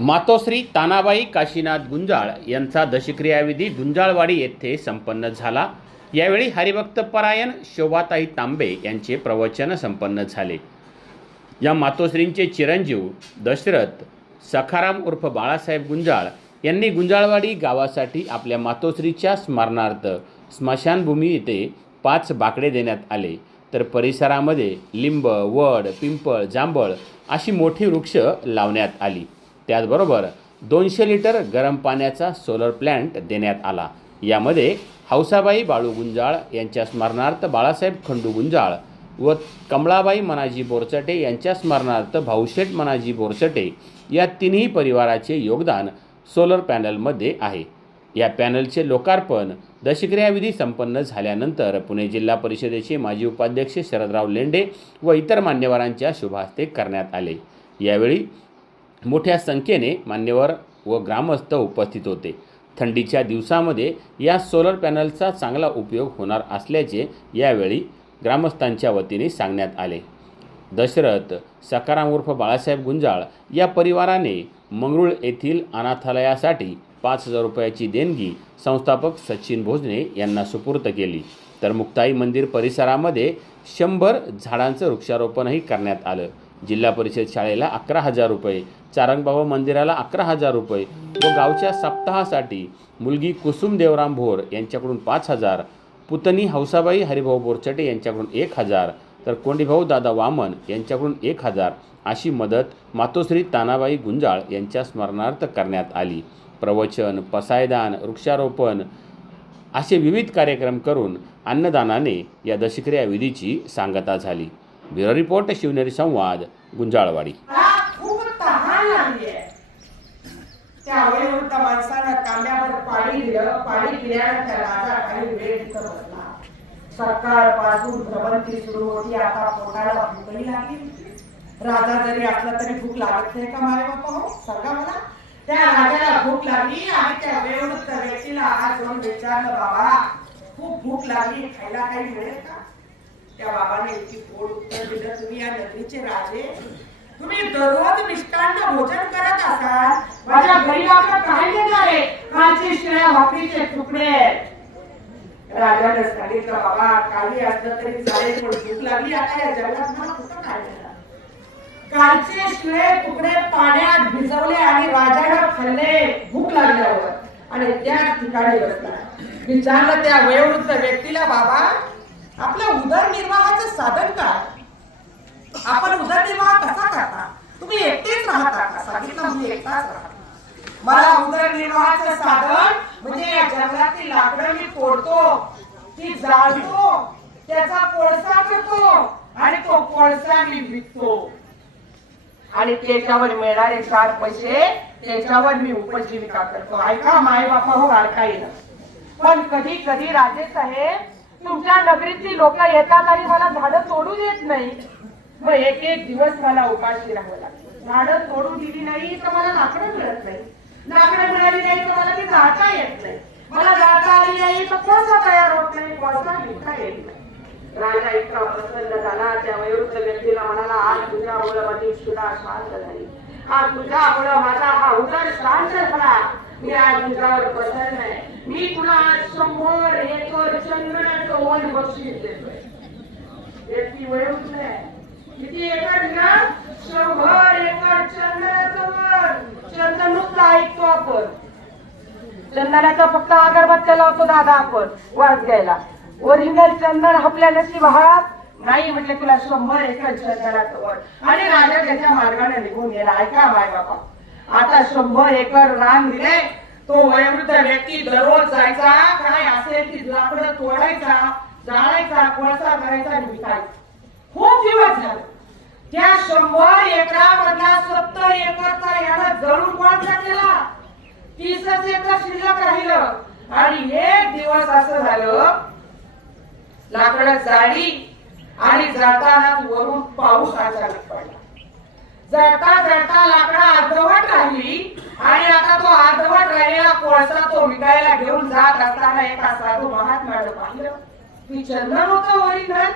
मातोश्री तानाबाई काशीनाथ गुंजाळ यांचा दशक्रियाविधी गुंजाळवाडी येथे संपन्न झाला. यावेळी हरिभक्त परायण शोभाताई तांबे यांचे प्रवचन संपन्न झाले. या मातोश्रींचे चिरंजीव दशरथ सखाराम उर्फ बाळासाहेब गुंजाळ यांनी गुंजाळवाडी गावासाठी आपल्या मातोश्रीच्या स्मरणार्थ स्मशानभूमी येथे पाच बाकडे देण्यात आले. तर परिसरामध्ये लिंब वड पिंपळ जांभळ अशी मोठी वृक्ष लावण्यात आली. त्याचबरोबर दोनशे लिटर गरम पाण्याचा सोलर प्लॅन्ट देण्यात आला. यामध्ये हौसाबाई बाळू गुंजाळ यांच्या स्मरणार्थ बाळासाहेब खंडू गुंजाळ व कमळाबाई मनाजी बोरचटे यांच्या स्मरणार्थ भाऊशेठ मनाजी बोरचटे या तिन्ही परिवाराचे योगदान सोलर पॅनलमध्ये आहे. या पॅनलचे लोकार्पण दशक्रियाविधी संपन्न झाल्यानंतर पुणे जिल्हा परिषदेचे माजी उपाध्यक्ष शरदराव लेंडे व इतर मान्यवरांच्या शुभहस्ते करण्यात आले. यावेळी मोठ्या संख्येने मान्यवर व ग्रामस्थ उपस्थित होते. थंडीच्या दिवसामध्ये या सोलर पॅनलचा चांगला उपयोग होणार असल्याचे यावेळी ग्रामस्थांच्या वतीने सांगण्यात आले. दशरथ सकाराम उर्फ बाळासाहेब गुंजाळ या परिवाराने मंगरुळ येथील अनाथालयासाठी पाच हजार रुपयाची देणगी संस्थापक सचिन भोजने यांना सुपूर्त केली. तर मुक्ताई मंदिर परिसरामध्ये शंभर झाडांचं वृक्षारोपणही करण्यात आलं. जिल्हा परिषद शाळेला अकरा हजार रुपये चारंगबाबा मंदिराला अकरा हजार रुपये व गावच्या सप्ताहासाठी मुलगी कुसुम देवराम भोर यांच्याकडून पाच हजार पुतणी हौसाबाई हरिभाऊ बोरचटे यांच्याकडून एक हजार तर कोंडीभाऊ दादा वामन यांच्याकडून एक हजार अशी मदत मातोश्री तानाबाई गुंजाळ यांच्या स्मरणार्थ करण्यात आली. प्रवचन पसायदान वृक्षारोपण असे विविध कार्यक्रम करून अन्नदानाने या दशक्रिया विधीची सांगता झाली. ब्युरो रिपोर्ट शिवनेरी संवाद गुंजाळवाडी. खूप तहान लागली आहे त्या वयोवृद्ध माणसानं तांब्यावर पाणी दिलं पाणी पिल्यानंतर राजा वेळ तिथं बसला. सकाळपासून भ्रमंती सुरू होती आता पोटाला भूकही लागली. राजा जरी असला तरी भूक लागत नाही का मारे बापा हो? सांगा मला. त्या राजाला भूक लागली आणि त्या वयोवृद्ध व्यक्तीला आज जाऊन विचारलं बाबा खूप भूक लागली खायला काही मिळेल का? त्या बाबाने इतकी गोड उत्तर दिलं तुम्ही या नगरीचे राजे? तुम्ही दररोज मिष्टान्न भोजन करत असाल? माझ्या आहे कालचे शिळ्या भाकरीचे तुकडे. राजाने सांगितलं बाबा काही असलं तरी चालेल पण भूक लागली आता या जगात मला कुठं काय कालचे शिळे तुकडे पाण्यात भिजवले आणि राजानं खाल्ले. भूक लागल्यावर. आणि त्याच ठिकाणी बसला. विचारलं त्या वयोवृद्ध व्यक्तीला बाबा आपल्या उदरनिर्वाहाचं साधन काय? आपण उदरनिर्वाह कसा करता? तुम्ही एकटेच राहता का? सांगितलं म्हणजे एकटाच राहता. मला उदरनिर्वाहाचं साधन म्हणजे या जंगलातली लाकडं मी फोडतो ती जाळतो त्याचा कोळसा करतो आणि तो कोळसा मी विकतो. आणि त्याच्यावर मिळणारे चार पैसे त्याच्यावर मी उपजीविका करतो. ऐका माय बापा हो ऐका येईल. पण कधी कधी राजे साहेब तुमच्या नगरीतली लोक येतात आणि मला झाडं तोडू देत नाही. मग एक एक दिवस मला उपाशी राहावं लागतं. झाडं तोडू दिली नाही तर मला लाकडं मिळत नाही. लाकडं मिळाली नाही तर मला ती जाता येत नाही. मला जाता आली नाही तर कोणता तयार होत नाही. कोणता लिहिता येत नाही. राजा इतका प्रसन्न झाला. त्या वयोवृद्ध व्यक्तीला म्हणाला आज तुझ्यामुळे माझी सुद्धा शांत झाली. आज तुझ्यामुळे माझा हा उदर शांत झाला. मी आज तुझ्यावर प्रसन्न आहे. मी तुला आज शंभर एकर चंदनाचं वन बक्षीस देतोय. व्यक्ती वयोवृद्ध आहे किती एकर ना शंभर एकर चंदनाचं वन चंदन नुसतं ऐकतो आपण. चंदनाचा फक्त अगरबत्त्या लावतो दादा आपण वास घ्यायला. ओरिजिनल चंदन आपल्या नशिबात नाही म्हटलं तुला शंभर एकर चंदनाचं वर. आणि राजा त्याच्या मार्गाने निघून गेला. ऐका माय बाबा. आता शंभर एकर रान दिले तो वयोवृद्ध व्यक्ती दररोज जायचा काय असेल ती लाकडं तोडायचा जाळायचा कोळसा करायचा आणि विकायचा. खूप दिवस झाले. त्या शंभर एकरामधला सत्तर एकरचा याला जळून कोळसा केला. तीसच एकर शिल्लक राहिलं. आणि एक दिवस असं झालं लाकडं जाळी आणि जाताना वरून पाऊस अचानक पडला. जळता जळता लाकडं अर्धवट राहिली आणि आता तो अर्धवट राहिलेला तो विकायला घेऊन जात असताना एका साधू महात्म्याला पाहिलं. की चंदन होतं ओरिजिनल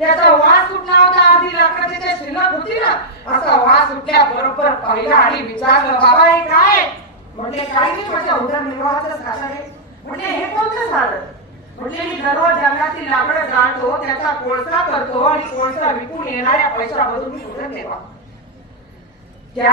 त्याचा वास सुटला होता आधी लाकडं त्याच्या शिल्लक होती ना असा वास सुटल्या बरोबर पाहिला आणि विचारलं बाबा हे काय म्हणजे काही नाही माझ्या उदरनिर्वाहाचं साधन आहे. म्हणजे हे कोणतं साधन? म्हणजे मी दररोज जंगलातील लाकडं जाळतो त्याचा कोळसा करतो आणि कोळसा विकून येणाऱ्या पैशामधून मी उदरनिर्वाह त्या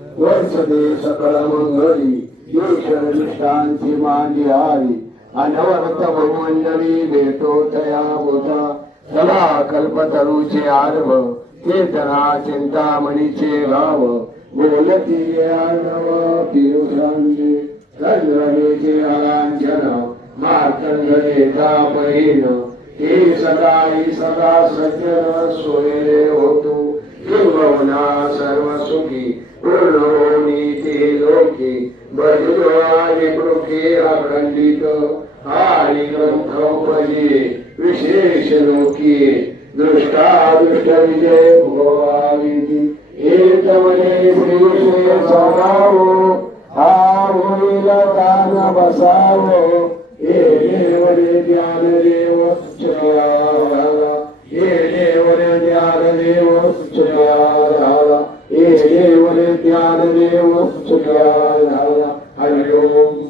वर्ष वर्षदे सकळ मंगळी देश निष्ठांची मांडी आली अनवरत बहुमंडळी भेटो तया होता सदा कल्पतरूचे आरभ चेतना चिंतामणीचे भाव बोलती आर्णव पिरुषांचे चंद्रनेचे अलांछन मार्तंगने तापहीन। हे सदाई सदा सज्जन सोयरे होतो। किंबहुना सर्व सुखी पूर्णोनी ते लोके बजुराने पृथ्वी अखंडित आणि ग्रंथ उपजे विशेष लोके. दृष्टा दृष्ट विजय भोगाविती एक म्हणे हा होईल बसावो. हे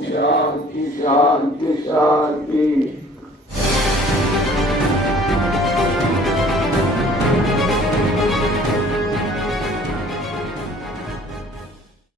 शांति शांति शांति